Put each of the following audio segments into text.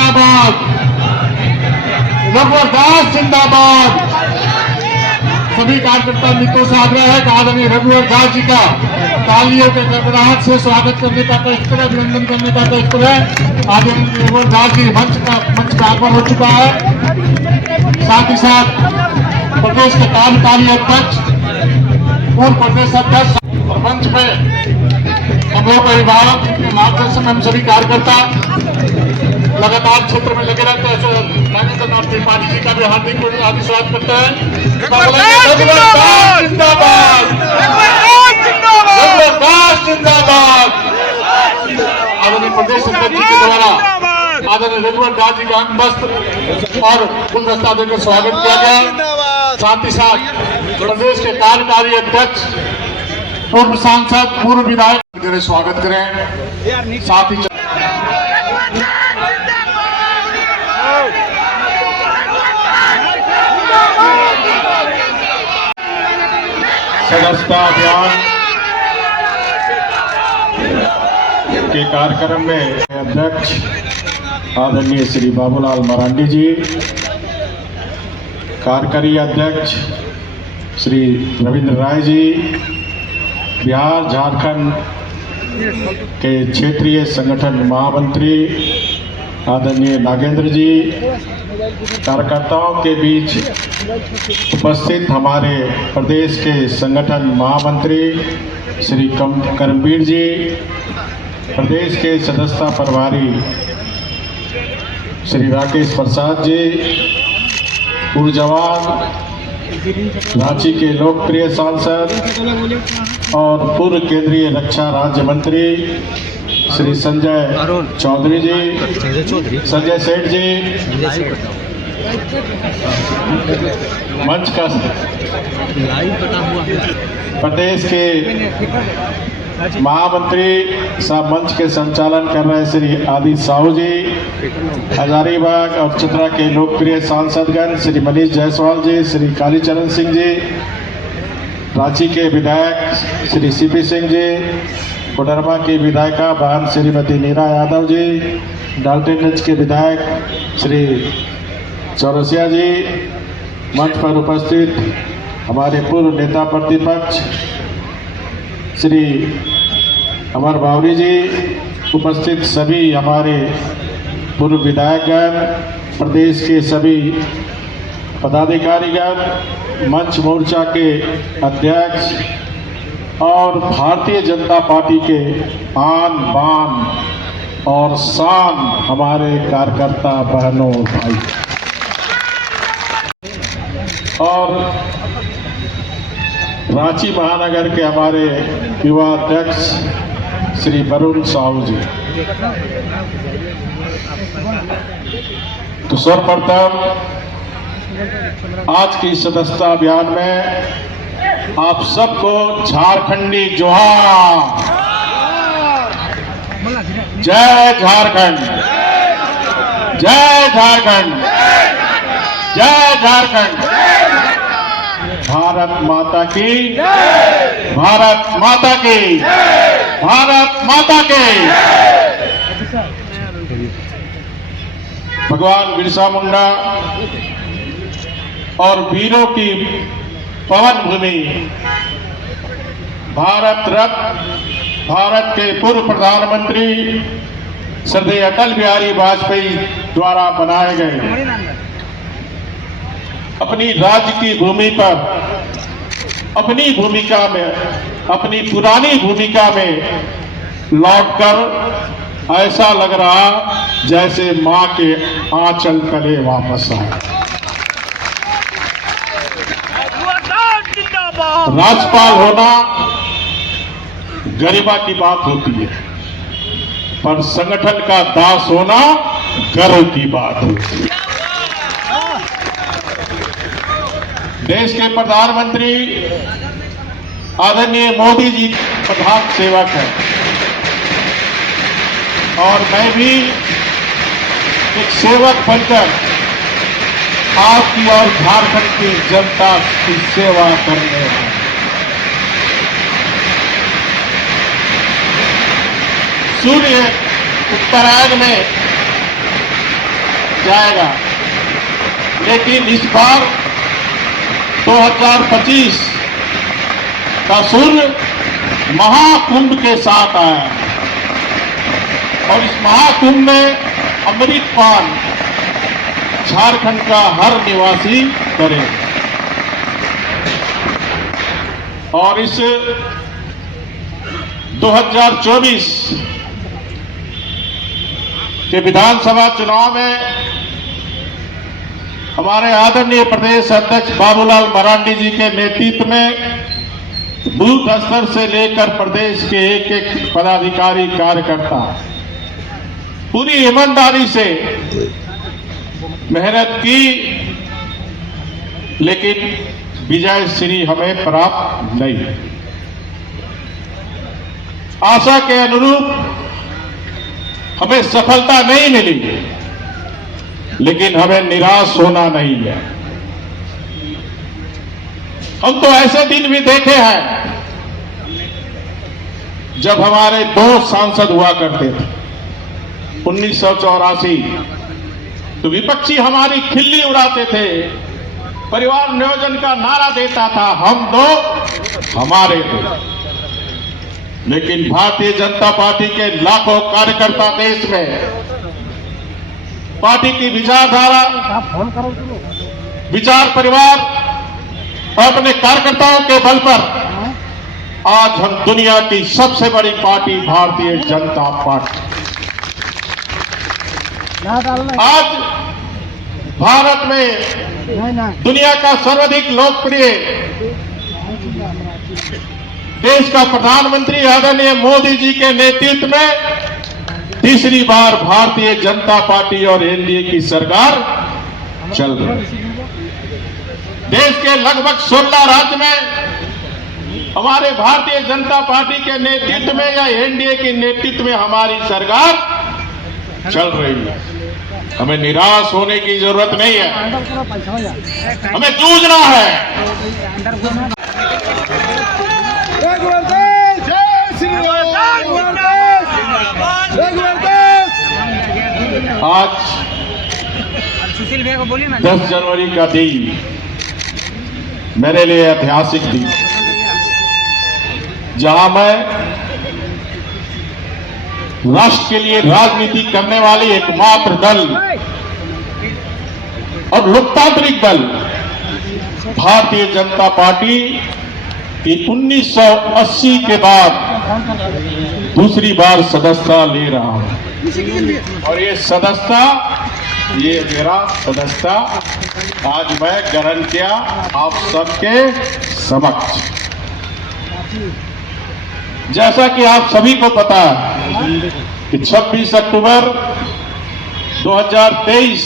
जिंदाबाद, रघुवर दास जिंदाबाद। सभी कार्यकर्ता मित्रों से आग्रह है कि आदरणीय रघुवर दास जी का तालियों के गड़गड़ाहट से स्वागत करने का प्रयास करें, अभिनंदन करने का प्रयास करें। आदरणीय रघुवर दास जी मंच का आगमन हो चुका है। साथ ही साथ प्रदेश के कार्यकारी अध्यक्ष, पूर्व प्रदेश अध्यक्ष और मंच पे हम लोग का विभाग के मार्गदर्शन में हम सभी कार्यकर्ता लगातार क्षेत्र में लगे रहते हैं। महेंद्रनाथ त्रिपाठी जी का भी हार्दिक स्वागत करते हैं। जिंदाबाद। आदरणीय प्रदेश अध्यक्ष जी के द्वारा आदरणीय रघुवर दास जी का अंग वस्त्र और गुलदस्ता देकर स्वागत किया गया। साथ ही साथ प्रदेश के कार्यकारी अध्यक्ष, पूर्व सांसद, पूर्व विधायक स्वागत करें। साथ ही सदस्यता अभियान के कार्यक्रम में अध्यक्ष आदरणीय श्री बाबूलाल मरांडी जी, कार्यकारी अध्यक्ष श्री रविंद्र राय जी, बिहार झारखंड के क्षेत्रीय संगठन महामंत्री आदरणीय नागेंद्र जी, कार्यकर्ताओं के बीच उपस्थित हमारे प्रदेश के संगठन महामंत्री श्री करमवीर जी, प्रदेश के सदस्यता प्रभारी श्री राकेश प्रसाद जी, पूर्व जवान, रांची के लोकप्रिय सांसद और पूर्व केंद्रीय रक्षा राज्य मंत्री श्री संजय चौधरी जी, संजय सेठ जी, मंच का प्रदेश के महामंत्री साहब मंच के संचालन कर रहे श्री आदित्य साहू जी, हजारीबाग और चतरा के लोकप्रिय सांसदगण श्री मनीष जायसवाल जी, श्री कालीचरण सिंह जी, रांची के विधायक श्री सीपी सिंह जी, कोडरमा की विधायिका बहन श्रीमती नीरा यादव जी, डाल्टनगंज के विधायक श्री चौरसिया जी, मंच पर उपस्थित हमारे पूर्व नेता प्रतिपक्ष श्री अमर बावरी जी, उपस्थित सभी हमारे पूर्व विधायकगण, प्रदेश के सभी पदाधिकारीगण, मंच मोर्चा के अध्यक्ष और भारतीय जनता पार्टी के आन बान और शान हमारे कार्यकर्ता बहनों और भाई और रांची महानगर के हमारे युवा अध्यक्ष श्री वरुण साहू जी। तो सर्वप्रथम आज की सदस्यता अभियान में आप सबको झारखंडी जोहार, जय झारखंड, जय झारखंड, जय झारखंड। भारत माता की, भारत माता की, भारत माता की। भगवान बिरसा मुंडा और वीरों की पवन भूमि, भारत रत्न, भारत के पूर्व प्रधानमंत्री श्रद्धेय अटल बिहारी वाजपेयी द्वारा बनाए गए अपनी राज्य की भूमि पर, अपनी भूमिका में, अपनी पुरानी भूमिका में लौटकर ऐसा लग रहा जैसे मां के आंचल तले वापस आए। राज्यपाल होना गरिमा की बात होती है, पर संगठन का दास होना गर्व की बात होती है। देश के प्रधानमंत्री आदरणीय मोदी जी प्रधान सेवक है और मैं भी एक सेवक बनकर आपकी और झारखंड की जनता की सेवा करने वाला। सूर्य उत्तरायण में जाएगा, लेकिन इस बार 2025 का सूर्य महाकुंभ के साथ आया और इस महाकुंभ में अमृतपान झारखंड का हर निवासी करे। और इस 2024 के विधानसभा चुनाव में हमारे आदरणीय प्रदेश अध्यक्ष बाबूलाल मरांडी जी के नेतृत्व में बूथ स्तर से लेकर प्रदेश के एक एक पदाधिकारी कार्यकर्ता पूरी ईमानदारी से मेहनत की, लेकिन विजय श्री हमें प्राप्त नहीं। आशा के अनुरूप हमें सफलता नहीं मिली, लेकिन हमें निराश होना नहीं है। हम तो ऐसे दिन भी देखे हैं जब हमारे दो सांसद हुआ करते थे 1984, तो विपक्षी हमारी खिल्ली उड़ाते थे, परिवार नियोजन का नारा देता था, हम दो हमारे दो। लेकिन भारतीय जनता पार्टी के लाखों कार्यकर्ता देश में पार्टी की विचारधारा, विचार परिवार और अपने कार्यकर्ताओं के बल पर आज हम दुनिया की सबसे बड़ी पार्टी भारतीय जनता पार्टी, आज भारत में दुनिया का सर्वाधिक लोकप्रिय देश का प्रधानमंत्री आदरणीय मोदी जी के नेतृत्व में तीसरी बार भारतीय जनता पार्टी और एनडीए की सरकार चल रही है। देश के लगभग 16 राज्य में हमारे भारतीय जनता पार्टी के नेतृत्व में या एनडीए के नेतृत्व में हमारी सरकार चल रही है। हमें निराश होने की जरूरत नहीं है, हमें जूझना है। आज 10 जनवरी का दिन मेरे लिए ऐतिहासिक दिन, जहां मैं राष्ट्र के लिए राजनीति करने वाली एकमात्र दल और लोकतांत्रिक दल भारतीय जनता पार्टी की 1980 के बाद दूसरी बार सदस्यता ले रहा हूं। और ये सदस्यता, ये मेरा सदस्यता आज मैं ग्रहण किया आप सबके समक्ष। जैसा कि आप सभी को पता है कि 26 अक्टूबर 2023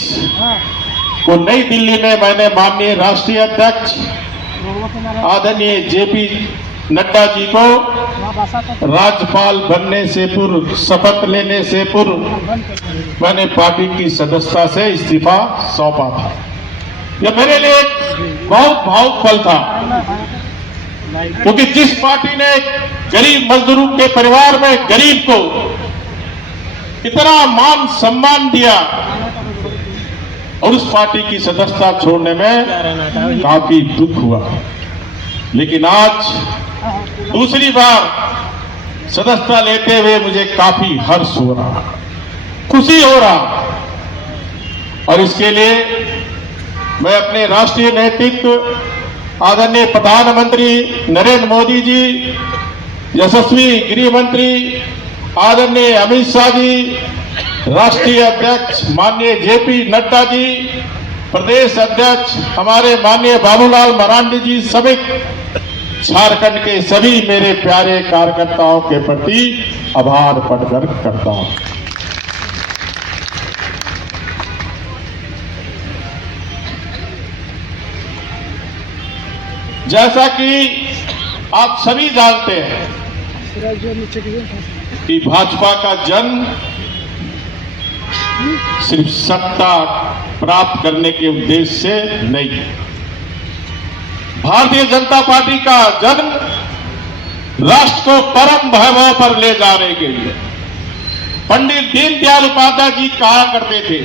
को नई दिल्ली में मैंने माननीय राष्ट्रीय अध्यक्ष आदरणीय जेपी नड्डा जी को राज्यपाल बनने से पूर्व, शपथ लेने से पूर्व मैंने पार्टी की सदस्यता से इस्तीफा सौंपा था। यह मेरे लिए एक बहुत भावुक पल था, क्योंकि जिस पार्टी ने गरीब मजदूरों के परिवार में गरीब को इतना मान सम्मान दिया और उस पार्टी की सदस्यता छोड़ने में काफी दुख हुआ। लेकिन आज दूसरी बार सदस्यता लेते हुए मुझे काफी हर्ष हो रहा, खुशी हो रहा। और इसके लिए मैं अपने राष्ट्रीय नेतृत्व आदरणीय प्रधानमंत्री नरेंद्र मोदी जी, यशस्वी गृह मंत्री आदरणीय अमित शाह जी, राष्ट्रीय अध्यक्ष माननीय जेपी नड्डा जी, प्रदेश अध्यक्ष हमारे माननीय बाबूलाल मरांडी जी समेत झारखंड के सभी मेरे प्यारे कार्यकर्ताओं के प्रति आभार प्रकट करता हूं। जैसा कि आप सभी जानते हैं कि भाजपा का जन्म सिर्फ सत्ता प्राप्त करने के उद्देश्य से नहीं, भारतीय जनता पार्टी का जन्म राष्ट्र को परम वैभव पर ले जाने के लिए। पंडित दीनदयाल उपाध्याय जी कहा करते थे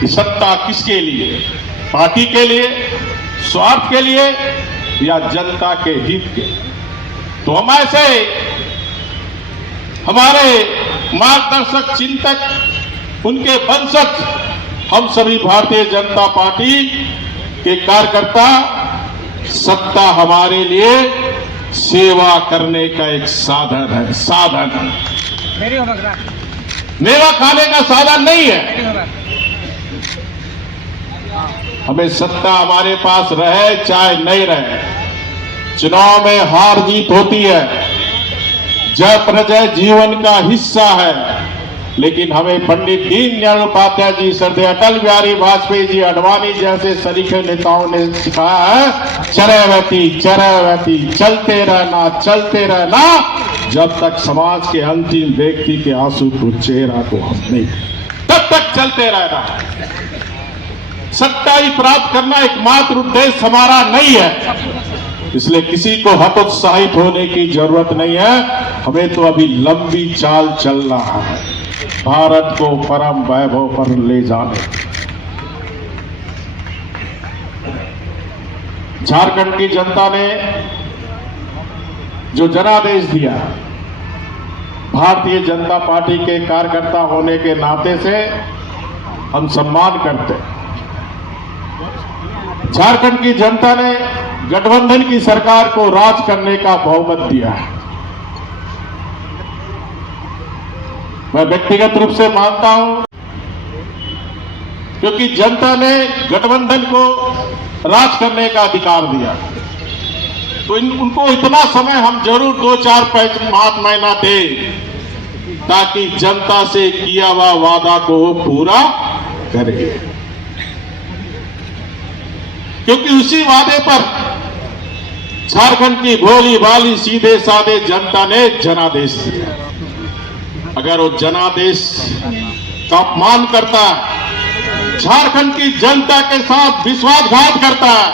कि सत्ता किसके लिए, पार्टी के लिए, स्वार्थ के लिए या जनता के हित के। तो हम ऐसे हमारे मार्गदर्शक चिंतक, उनके वंशज, हम सभी भारतीय जनता पार्टी के कार्यकर्ता, सत्ता हमारे लिए सेवा करने का एक साधन है, साधन, मेवा खाने का साधन नहीं है। हमें सत्ता हमारे पास रहे चाहे नहीं रहे, चुनाव में हार जीत होती है, जय प्रजय जीवन का हिस्सा है। लेकिन हमें पंडित दीनदयाल उपाध्याय जी, सरदार अटल बिहारी वाजपेयी जी, अडवाणी जैसे सरीखे नेताओं ने सिखाया है, चरैवती चरैवती, चलते रहना जब तक समाज के अंतिम व्यक्ति के आंसू को चेहरा को हम नहीं, तब तक चलते रहना। सच्चाई प्राप्त करना एकमात्र उद्देश्य हमारा नहीं है, इसलिए किसी को हतोत्साहित होने की जरूरत नहीं है। हमें तो अभी लंबी चाल चलना है, भारत को परम वैभव पर ले जाने। झारखंड की जनता ने जो जनादेश दिया, भारतीय जनता पार्टी के कार्यकर्ता होने के नाते से हम सम्मान करते हैं। झारखंड की जनता ने गठबंधन की सरकार को राज करने का बहुमत दिया है। मैं व्यक्तिगत रूप से मानता हूं, क्योंकि जनता ने गठबंधन को राज करने का अधिकार दिया, तो उनको इतना समय हम जरूर 2-4 माह महीना दें, ताकि जनता से किया हुआ वादा को पूरा करे, क्योंकि उसी वादे पर झारखंड की भोली भाली सीधे साधे जनता ने जनादेश दिया। अगर वो जनादेश का अपमान करता है, झारखंड की जनता के साथ विश्वासघात करता है,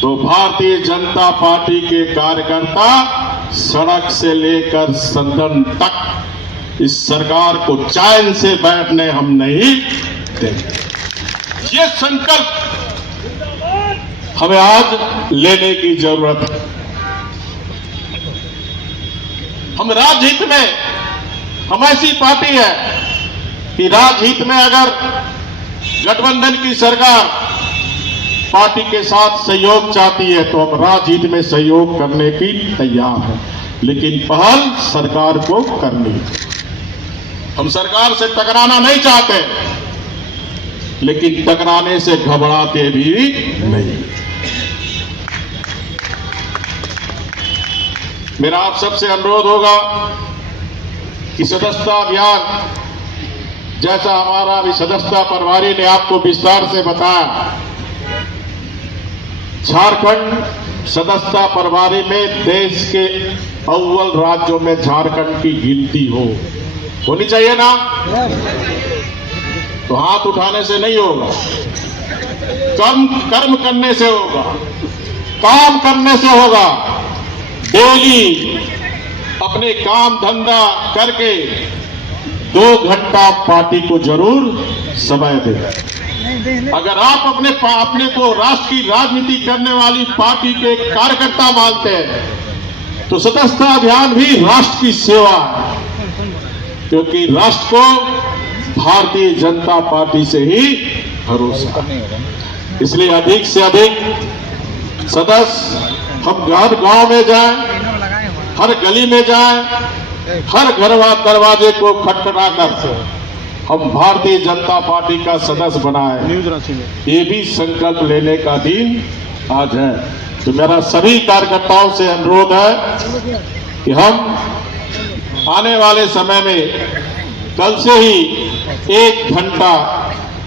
तो भारतीय जनता पार्टी के कार्यकर्ता सड़क से लेकर सदन तक इस सरकार को चैन से बैठने हम नहीं देंगे। ये संकल्प हमें आज लेने की जरूरत है। हम राजहित में, हम ऐसी पार्टी है कि राजहित में अगर गठबंधन की सरकार पार्टी के साथ सहयोग चाहती है तो हम राजहित में सहयोग करने की तैयार हैं, लेकिन पहल सरकार को करनी है। हम सरकार से टकराना नहीं चाहते, लेकिन टकराने से घबराते भी नहीं। मेरा आप सबसे अनुरोध होगा कि सदस्यता अभियान, जैसा हमारा अभी सदस्यता प्रभारी ने आपको विस्तार से बताया, झारखंड सदस्यता प्रभारी में देश के अव्वल राज्यों में झारखंड की गिनती होनी चाहिए ना। तो हाथ उठाने से नहीं होगा, कर्म करने से होगा, काम करने से होगा। डेली अपने काम धंधा करके 2 घंटा पार्टी को जरूर समय दें। अगर आप अपने को राष्ट्र की राजनीति करने वाली पार्टी के कार्यकर्ता मानते हैं, तो सदस्यता अभियान भी राष्ट्र की सेवा है, क्योंकि राष्ट्र को भारतीय जनता पार्टी से ही भरोसा है। इसलिए अधिक से अधिक सदस्य हम हर गांव में जाएं, हर गली में जाएं, हर दरवाजे को खटखटाकर हम भारतीय जनता पार्टी का सदस्य बनाए। ये भी संकल्प लेने का दिन आज है। तो मेरा सभी कार्यकर्ताओं से अनुरोध है कि हम आने वाले समय में कल से ही 1 घंटा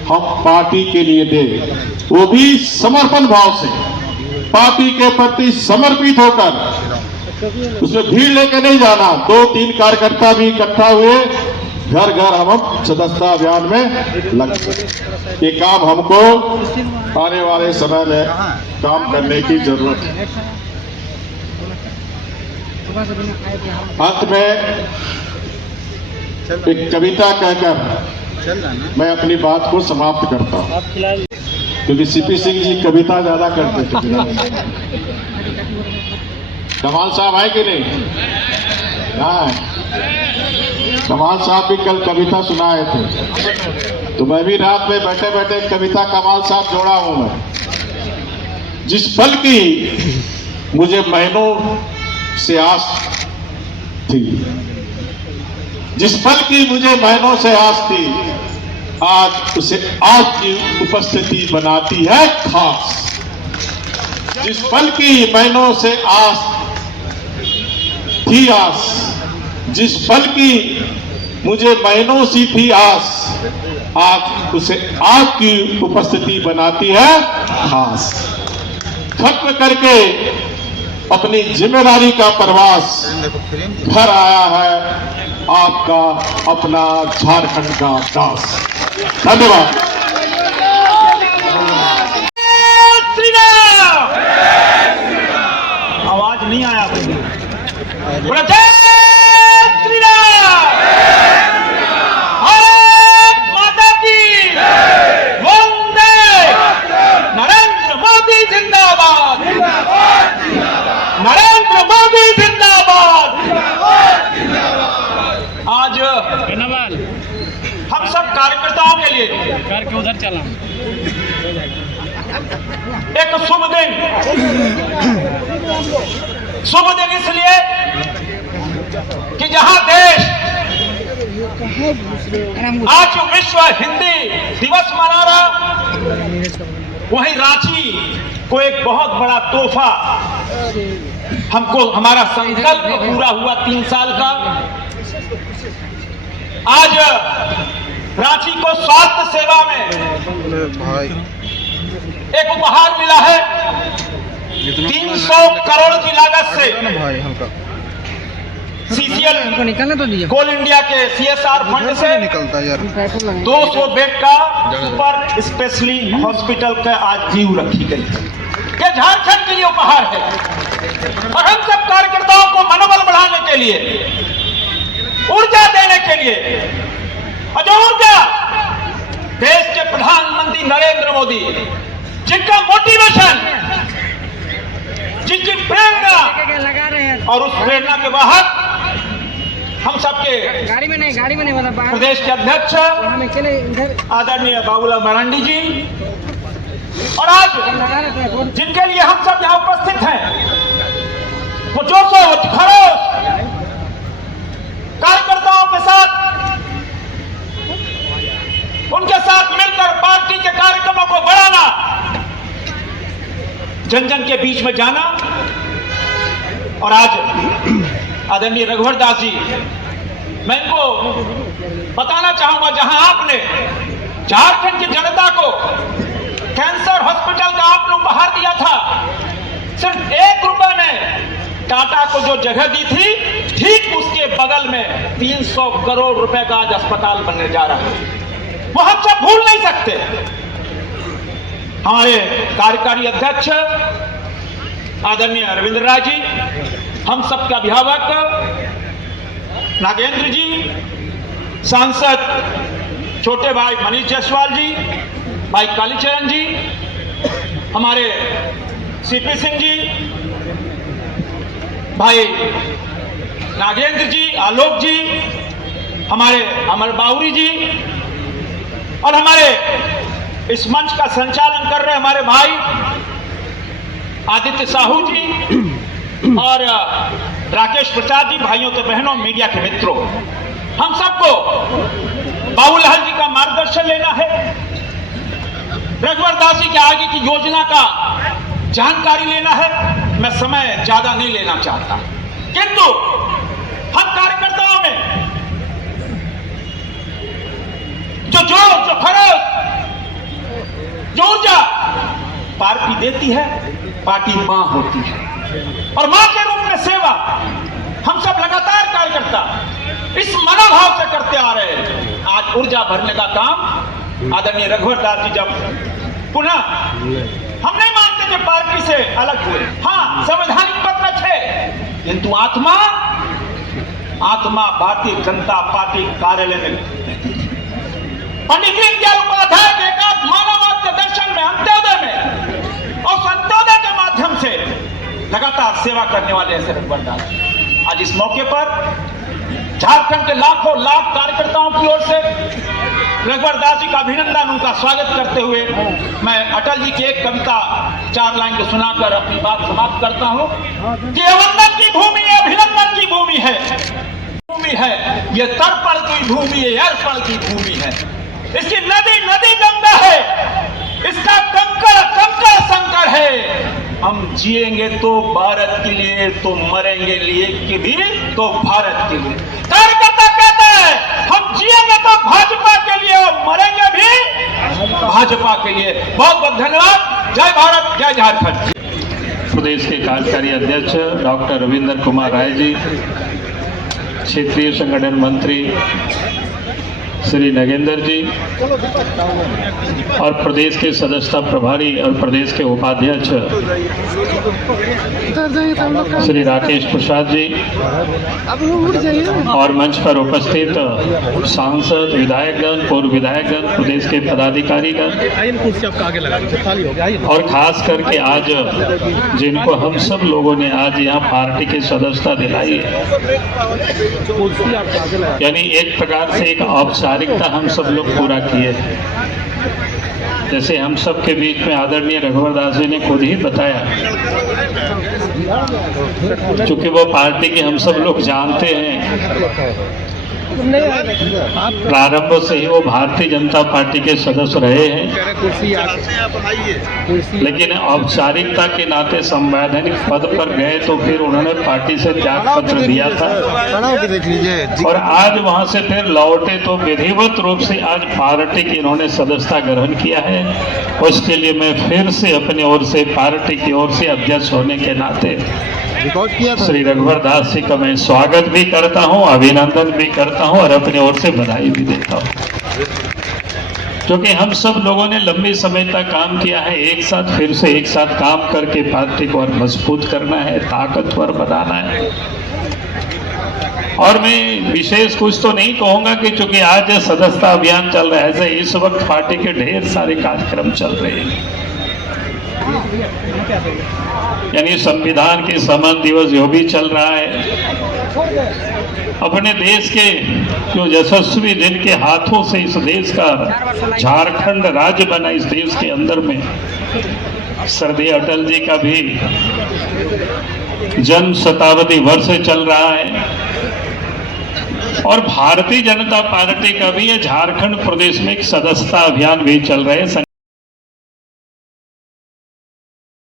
हम पार्टी के लिए दें, वो भी समर्पण भाव से, पार्टी के प्रति समर्पित होकर। उसमें भीड़ लेके नहीं जाना, 2-3 कार्यकर्ता भी इकट्ठा हुए घर घर हम सदस्यता अभियान में लग सकते। ये काम हमको आने वाले समय में काम करने की जरूरत है। अंत में एक कविता कहकर मैं अपनी बात को समाप्त करता हूँ, क्योंकि सीपी सिंह जी कविता ज्यादा करते थे। कमाल साहब है कि नहीं? हाँ, कमाल साहब भी कल कविता सुनाए थे, तो मैं भी रात में बैठे बैठे कविता कमाल साहब जोड़ा हूं मैं। जिस पल की मुझे महीनों से आस थी, जिस पल की मुझे महीनों से आस थी, आज उसे आपकी उपस्थिति बनाती है खास। जिस पल की महीनों से आस थी आस, जिस पल की मुझे महीनों सी थी आस, आज उसे आपकी उपस्थिति बनाती है खास। खत्म करके अपनी जिम्मेदारी का प्रवास घर आया है आपका अपना झारखंड का दास। धन्यवाद। आवाज नहीं आया माता की वंदे, नरेंद्र मोदी जिंदाबाद, नरेंद्र मोदी जिंदाबाद। आज हम सब कार्यकर्ताओं के लिए करके उधर चला एक शुभ दिन इसलिए कि जहां देश आज विश्व हिंदी दिवस मना रहा, वहीं रांची को एक बहुत बड़ा तोहफा हमको, हमारा संकल्प पूरा हुआ 3 साल का। आज रांची को स्वास्थ्य सेवा में एक उपहार मिला है 300 करोड़ की लागत से। सीसीएल निकलने तो दिया, कोल इंडिया के सीएसआर फंड से 200 बेड का सुपर स्पेशली हॉस्पिटल का आज नींव रखी गई। ये झारखंड के लिए उपहार है, और हम सब कार्यकर्ताओं को मनोबल बढ़ाने के लिए, ऊर्जा देने के लिए, और जो ऊर्जा देश के प्रधानमंत्री नरेंद्र मोदी, जिनका मोटिवेशन, जिनकी प्रेरणा लगा रहे हैं, और उस प्रेरणा के बाहर हम सबके गाड़ी में नहीं मतलब प्रदेश के अध्यक्ष हम अकेले इधर आदरणीय बाबूलाल मरांडी जी, और आज लगा रहते हैं। जिनके लिए हम सब यहाँ उपस्थित हैं, वो जोशो, वो खरोश कार्यकर्ताओं के साथ, उनके साथ मिलकर पार्टी के कार्यक्रमों को बढ़ाना, जन जन के बीच में जाना। और आज आदरणीय रघुवर दास जी, मैं इनको बताना चाहूंगा, जहां आपने झारखंड की जनता को कैंसर हॉस्पिटल का आपने उपहार दिया था, सिर्फ 1 रुपए में टाटा को जो जगह दी थी, ठीक उसके बगल में 300 करोड़ रुपए का आज अस्पताल बनने जा रहा है। वो हम सब भूल नहीं सकते। हमारे कार्यकारी अध्यक्ष आदरणीय रविंद्र राय जी, हम सबके अभिभावक नागेंद्र जी, सांसद छोटे भाई मनीष जायसवाल जी, भाई कालीचरण जी, हमारे सीपी सिंह जी, भाई नागेंद्र जी, आलोक जी, हमारे अमर बाउरी जी, और हमारे इस मंच का संचालन कर रहे हमारे भाई आदित्य साहू जी और राकेश प्रसाद जी, भाइयों तो बहनों, मीडिया के मित्रों, हम सबको बाबूलाल जी का मार्गदर्शन लेना है। रघुवर दास जी के आगे की योजना का जानकारी लेना है। मैं समय ज्यादा नहीं लेना चाहता, किंतु हम कार्यकर्ताओं में जो जोश, जो खरोश, जो ऊर्जा पार्टी देती है, पार्टी मां होती है, और मां के रूप में सेवा हम सब लगातार कार्यकर्ता इस मनोभाव से करते आ रहे हैं। आज ऊर्जा भरने का काम आदरणीय रघुवर दास जी जब पुनः, हम नहीं मानते कि पार्टी से अलग हुए, हाँ संवैधानिक पद में थे, किंतु आत्मा भारतीय जनता पार्टी कार्यालय में। पंडित दीनदयाल उपाध्याय के एकात्म मानववाद के दर्शन में, अंत्योदय में और अंत्योदय के माध्यम से लगातार सेवा करने वाले ऐसे रघुवर दास। आज इस मौके पर झारखंड के लाखों लाख कार्यकर्ताओं की ओर से रघुवर दास जी का अभिनंदन, उनका स्वागत करते हुए मैं अटल जी की एक कविता 4 लाइन को सुनाकर अपनी बात समाप्त करता हूं कि ये वंदन की भूमि है, अभिनंदन की भूमि है, ये तर्पण की भूमि है, अर्पण की भूमि है। इसकी नदी नदी गंगा है, इसका कंकड़ कंकड़ संकर है। हम जिएंगे तो भारत के लिए, तो मरेंगे लिए कि भी तो भारत के लिए। कार्यकर्ता कहता है हम जिएंगे तो भाजपा के लिए और मरेंगे भी भाजपा के लिए। बहुत बहुत धन्यवाद। जय भारत, जय झारखंड। प्रदेश के कार्यकारी अध्यक्ष डॉक्टर रविंद्र कुमार राय जी, क्षेत्रीय संगठन मंत्री श्री नगेंद्र जी और प्रदेश के सदस्यता प्रभारी और प्रदेश के उपाध्यक्ष श्री राकेश प्रसाद जी और मंच पर उपस्थित सांसद, विधायकगण, पूर्व विधायकगण, प्रदेश के पदाधिकारीगण और खास करके आज जिनको हम सब लोगों ने आज यहाँ पार्टी की सदस्यता दिलाई है, यानी एक प्रकार से एक औपचारिकता हम सब लोग पूरा किए। जैसे हम सब के बीच में आदरणीय रघुवर दास जी ने खुद ही बताया, चूंकि वो पार्टी के हम सब लोग जानते हैं, प्रारंभ से ही वो भारतीय जनता पार्टी के सदस्य रहे हैं, लेकिन औपचारिकता के नाते संवैधानिक पद पर गए तो फिर उन्होंने पार्टी से त्याग पत्र दिया था और आज वहां से फिर लौटे तो विधिवत रूप से आज पार्टी की इन्होंने सदस्यता ग्रहण किया है। उसके लिए मैं फिर से अपनी ओर से, पार्टी की ओर से अध्यक्ष होने के नाते श्री रघुवर दास जी का मैं स्वागत भी करता हूं, अभिनंदन भी करता हूं और अपनी ओर से बधाई भी देता हूं। क्योंकि हम सब लोगों ने लंबे समय तक काम किया है, एक साथ फिर से एक साथ काम करके पार्टी को और मजबूत करना है, ताकतवर बनाना है। और मैं विशेष कुछ तो नहीं कहूंगा कि चूंकि आज सदस्यता अभियान चल रहा है, ऐसे इस वक्त पार्टी के ढेर सारे कार्यक्रम चल रहे हैं, यानी संविधान के सम्मान दिवस जो भी चल रहा है। अपने देश के जो यशस्वी दिन के हाथों से इस देश का झारखंड राज्य बना, इस देश के अंदर में श्रद्धेय अटल जी का भी जन्म शताब्दी वर्ष चल रहा है और भारतीय जनता पार्टी का भी ये झारखंड प्रदेश में एक सदस्यता अभियान भी चल रहे हैं।